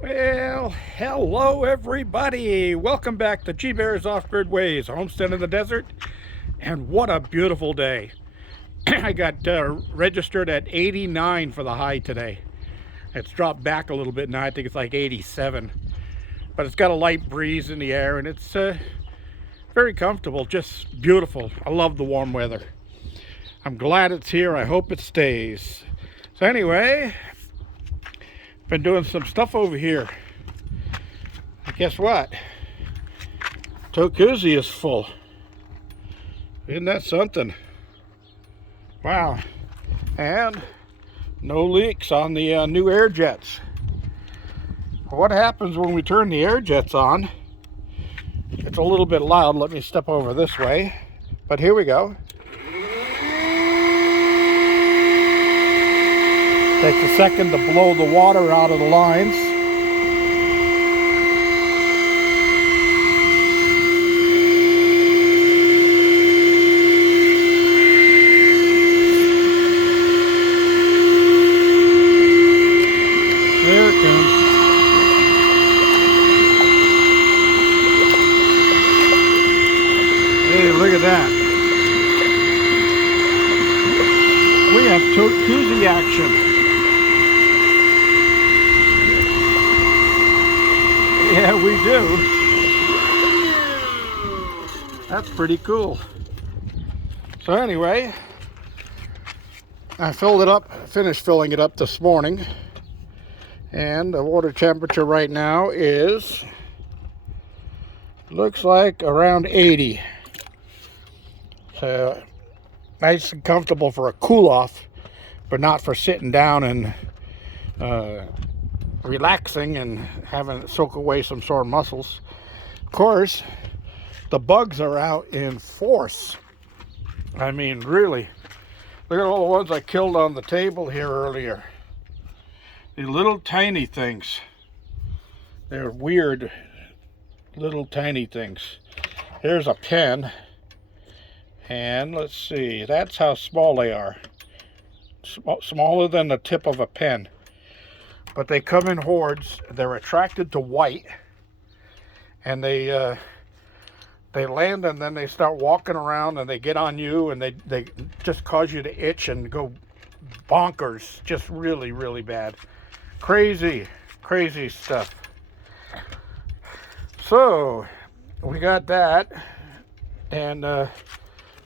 Well, hello everybody. Welcome back to G Bear's Off-Grid Ways, homestead in the desert. And what a beautiful day. I got registered at 89 for the high today. It's dropped back a little bit now. I think it's like 87. But it's got a light breeze in the air and it's very comfortable, just beautiful. I love the warm weather. I'm glad it's here. I hope it stays. So anyway, been doing some stuff over here. Guess what? Tote-cuzzi is full. Isn't that something? Wow. And no leaks on the new air jets. What happens when we turn the air jets on? It's a little bit loud. Let me step over this way. But here we go. Takes a second to blow the water out of the lines. There it comes. Hey, look at that. We have tote-cuzzi action. Yeah, we do. That's pretty cool. So anyway, I filled it up, finished filling it up this morning. And the water temperature right now is, looks like around 80. So nice and comfortable for a cool off, but not for sitting down and relaxing and having it soak away some sore muscles. Of course, the bugs are out in force. I mean, really. Look at all the ones I killed on the table here earlier. The little tiny things. They're weird little tiny things. Here's a pen. And let's see, that's how small they are. Smaller than the tip of a pen. But they come in hordes. They're attracted to white. And they land and then they start walking around and they get on you and they just cause you to itch and go bonkers. Just really, really bad. Crazy stuff. So we got that, and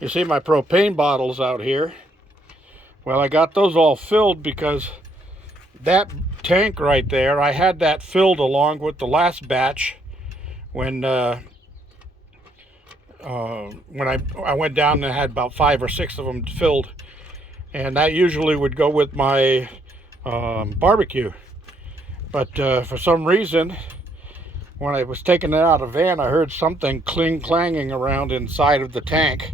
you see my propane bottles out here. Well, I got those all filled because that tank right there, I had that filled along with the last batch when I went down and had about 5 or 6 of them filled, and that usually would go with my barbecue. But for some reason, when I was taking it out of the van, I heard something clanging around inside of the tank.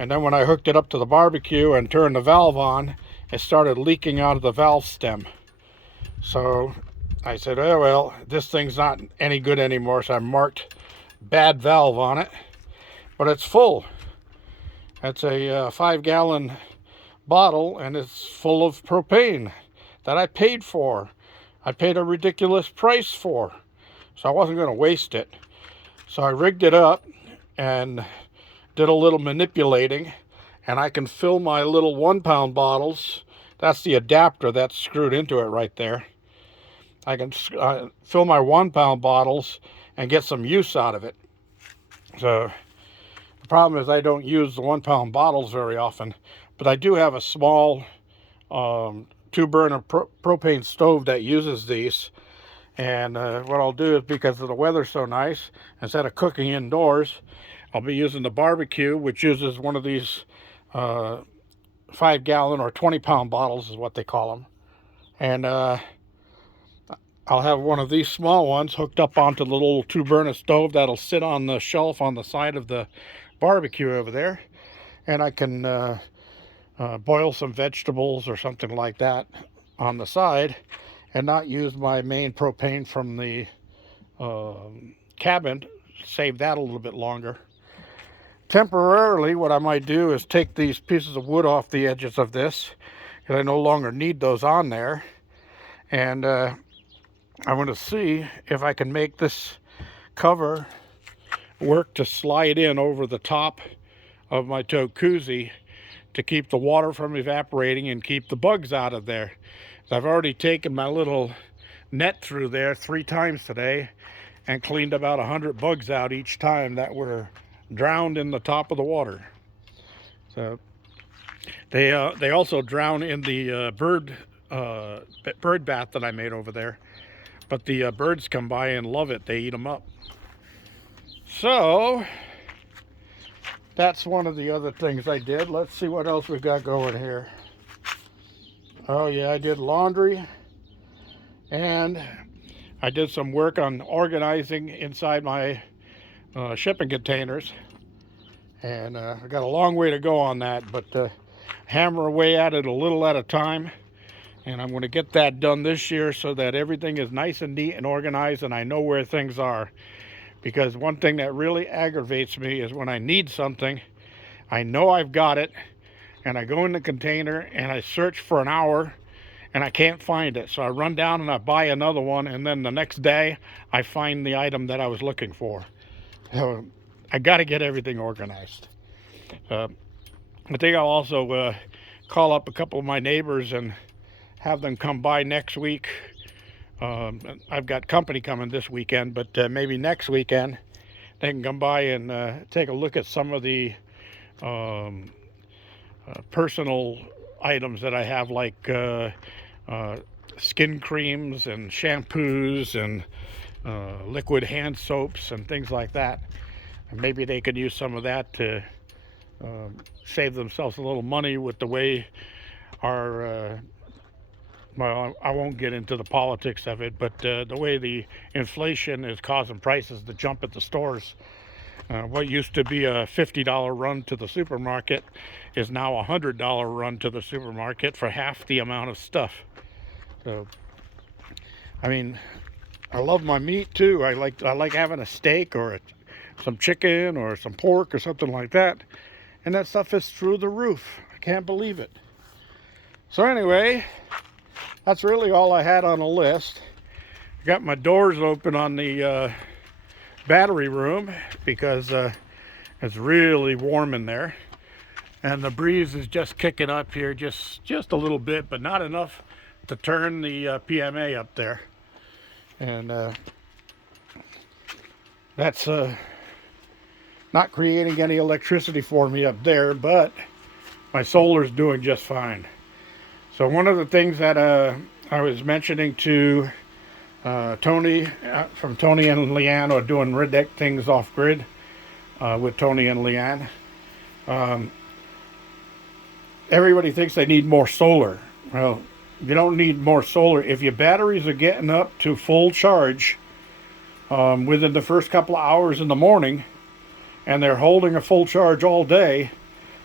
And then when I hooked it up to the barbecue and turned the valve on, it started leaking out of the valve stem. So I said, oh well, this thing's not any good anymore. So I marked bad valve on it. But it's full. It's a 5-gallon bottle and it's full of propane that I paid for. I paid a ridiculous price for, so I wasn't going to waste it. So I rigged it up and did a little manipulating, and I can fill my little 1-pound bottles. That's the adapter that's screwed into it right there. I can fill my 1-pound bottles and get some use out of it. So the problem is I don't use the 1-pound bottles very often, but I do have a small 2-burner propane stove that uses these. And what I'll do is, because the weather's so nice, instead of cooking indoors, I'll be using the barbecue, which uses one of these 5-gallon or 20-pound bottles is what they call them. And I'll have one of these small ones hooked up onto the little 2-burner stove that'll sit on the shelf on the side of the barbecue over there. And I can boil some vegetables or something like that on the side and not use my main propane from the cabin. Save that a little bit longer. Temporarily, what I might do is take these pieces of wood off the edges of this, because I no longer need those on there, and I want to see if I can make this cover work to slide in over the top of my tote-cuzzi to keep the water from evaporating and keep the bugs out of there. I've already taken my little net through there 3 times today and cleaned about 100 bugs out each time that were drowned in the top of the water. So they also drown in the bird bath that I made over there, but the birds come by and love it. They eat them up. So that's one of the other things I did. Let's see what else we've got going here. Oh yeah, I did laundry, and I did some work on organizing inside my shipping containers, and I got a long way to go on that, but hammer away at it a little at a time, and I'm going to get that done this year so that everything is nice and neat and organized and I know where things are. Because one thing that really aggravates me is when I need something, I know I've got it, and I go in the container and I search for an hour and I can't find it. So I run down and I buy another one, and then the next day I find the item that I was looking for. So I got to get everything organized. I think I'll also call up a couple of my neighbors and have them come by next week. I've got company coming this weekend, but maybe next weekend they can come by and take a look at some of the personal items that I have, like skin creams and shampoos and liquid hand soaps and things like that. And maybe they could use some of that to save themselves a little money with the way our well, I won't get into the politics of it, but the way the inflation is causing prices to jump at the stores. What used to be a $50 run to the supermarket is now a $100 run to the supermarket for half the amount of stuff. So, I mean, I love my meat too. I like having a steak or some chicken or some pork or something like that, and that stuff is through the roof. I can't believe it. So anyway, that's really all I had on the list. I got my doors open on the battery room because it's really warm in there, and the breeze is just kicking up here just a little bit, but not enough to turn the PMA up there. And that's not creating any electricity for me up there, but my solar's doing just fine. So one of the things that I was mentioning to Tony from Tony and Leanne, or doing Redneck Things Off Grid with Tony and Leanne, everybody thinks they need more solar. Well, you don't need more solar. If your batteries are getting up to full charge within the first couple of hours in the morning, and they're holding a full charge all day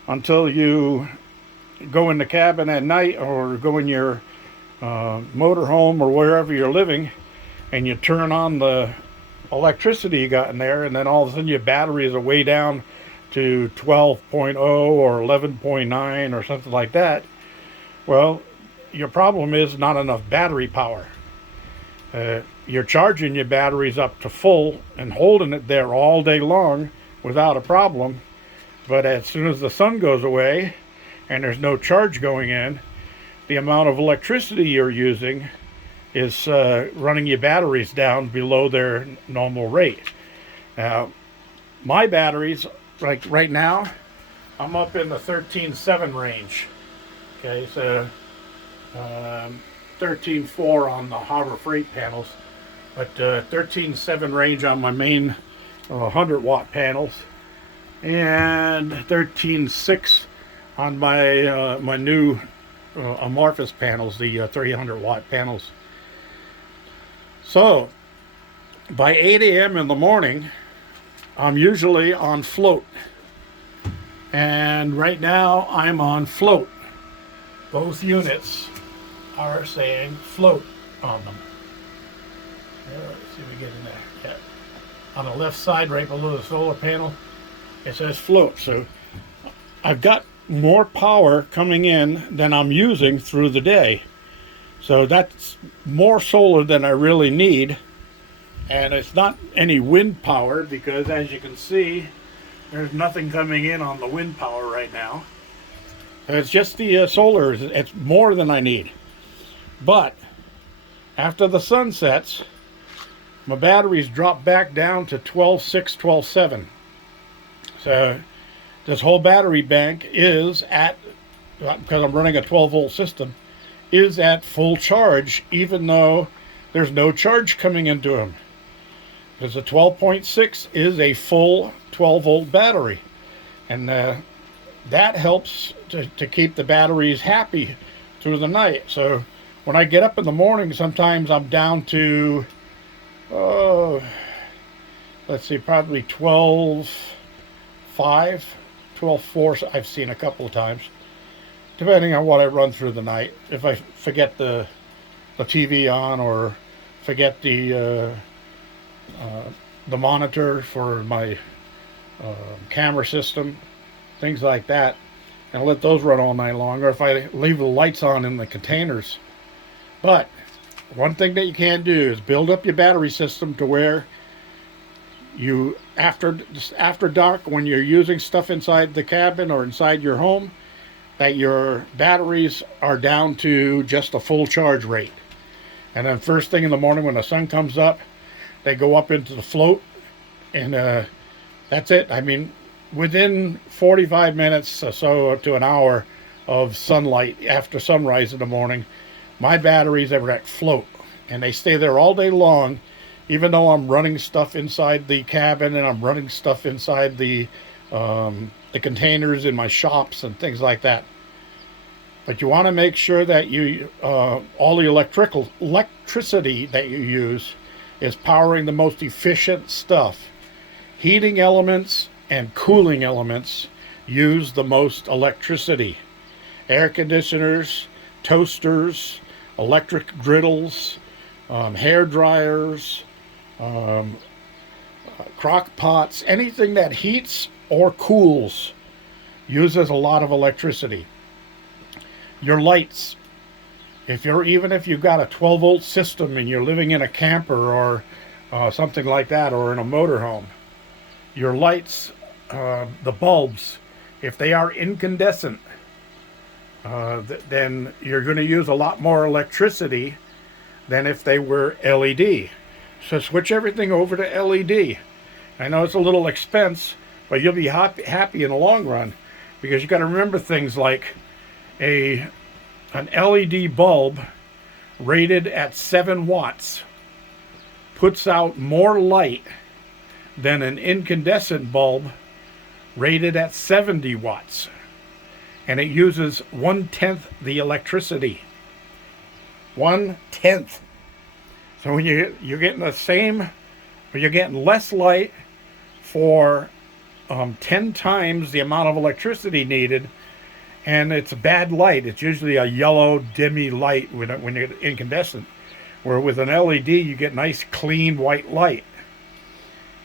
until you go in the cabin at night or go in your motorhome or wherever you're living, and you turn on the electricity you got in there, and then all of a sudden your batteries are way down to 12.0 or 11.9 or something like that. Well, your problem is not enough battery power. You're charging your batteries up to full and holding it there all day long without a problem, but as soon as the sun goes away and there's no charge going in, the amount of electricity you're using is running your batteries down below their normal rate. Now, my batteries, like right now, I'm up in the 13.7 range. Okay, so 13.4 on the Harbor Freight panels, but 13.7 range on my main 100-watt panels, and 13.6 on my my new amorphous panels, the 300-watt panels. So by 8 a.m. in the morning, I'm usually on float, and right now I'm on float. Both units are saying float on them. Let's see if we get in there. Yeah. On the left side, right below the solar panel, it says float. So I've got more power coming in than I'm using through the day. So that's more solar than I really need. And it's not any wind power because, as you can see, there's nothing coming in on the wind power right now. It's just the solar. It's more than I need. But after the sun sets, my batteries drop back down to 12.6, 12.7. So this whole battery bank is at, because I'm running a 12-volt system, is at full charge, even though there's no charge coming into them. Because the 12.6 is a full 12-volt battery. And that helps to keep the batteries happy through the night. So when I get up in the morning, sometimes I'm down to, let's see, probably 12.5, 12.4 I've seen a couple of times, depending on what I run through the night. If I forget the TV on, or forget the monitor for my camera system, things like that, and I'll let those run all night long, or if I leave the lights on in the containers. But one thing that you can do is build up your battery system to where you, after dark, when you're using stuff inside the cabin or inside your home, that your batteries are down to just a full charge rate. And then first thing in the morning when the sun comes up, they go up into the float, and that's it. I mean, within 45 minutes or so to an hour of sunlight after sunrise in the morning, my batteries are at float, and they stay there all day long, even though I'm running stuff inside the cabin and I'm running stuff inside the containers in my shops and things like that. But you want to make sure that you all the electricity that you use is powering the most efficient stuff. Heating elements and cooling elements use the most electricity. Air conditioners, toasters, electric griddles, hair dryers, crock pots, anything that heats or cools uses a lot of electricity. Your lights, even if you've got a 12-volt system and you're living in a camper or something like that, or in a motorhome, your lights, the bulbs, if they are incandescent, then you're going to use a lot more electricity than if they were LED. So switch everything over to LED. I know it's a little expense, but you'll be happy in the long run, because you got to remember things like an LED bulb rated at 7 watts puts out more light than an incandescent bulb rated at 70 watts. And it uses 1/10 the electricity. 1/10. So when you're getting the same, or you're getting less light for 10 times the amount of electricity needed, and it's a bad light. It's usually a yellow, dimmy light when you're incandescent, where with an LED you get nice, clean, white light.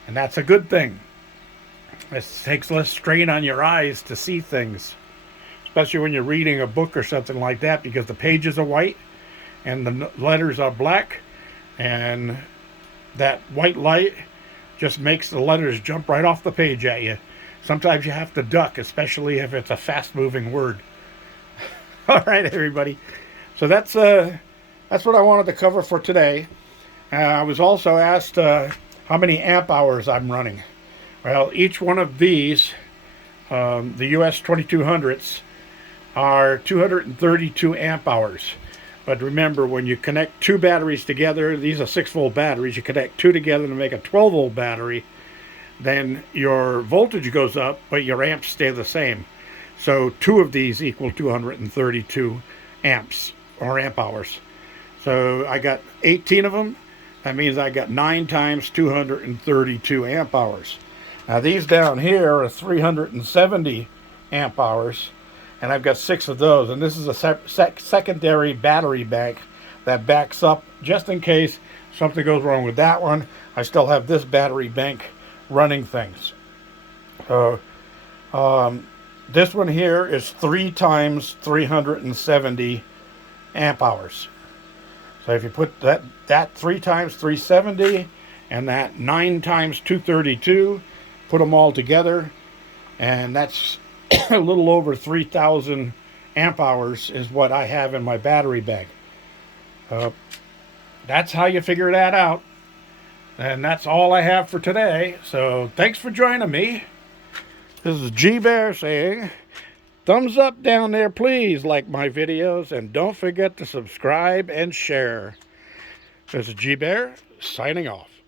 And that's a good thing. It takes less strain on your eyes to see things, especially when you're reading a book or something like that, because the pages are white and the letters are black, and that white light just makes the letters jump right off the page at you. Sometimes you have to duck, especially if it's a fast-moving word. All right, everybody. So that's what I wanted to cover for today. I was also asked how many amp hours I'm running. Well, each one of these, the US 2200s, are 232 amp hours. But remember, when you connect two batteries together, these are 6-volt batteries, you connect two together to make a 12-volt battery, then your voltage goes up, but your amps stay the same. So two of these equal 232 amps, or amp hours. So I got 18 of them. That means I got 9 times 232 amp hours. Now these down here are 370 amp hours, and I've got 6 of those. And this is a secondary battery bank that backs up just in case something goes wrong with that one. I still have this battery bank running things. So this one here is 3 times 370 amp hours. So if you put that 3 times 370 and that 9 times 232, put them all together, and that's a little over 3,000 amp hours is what I have in my battery bag. That's how you figure that out. And that's all I have for today. So thanks for joining me. This is G-Bear saying, thumbs up down there, please. Like my videos, and don't forget to subscribe and share. This is G-Bear signing off.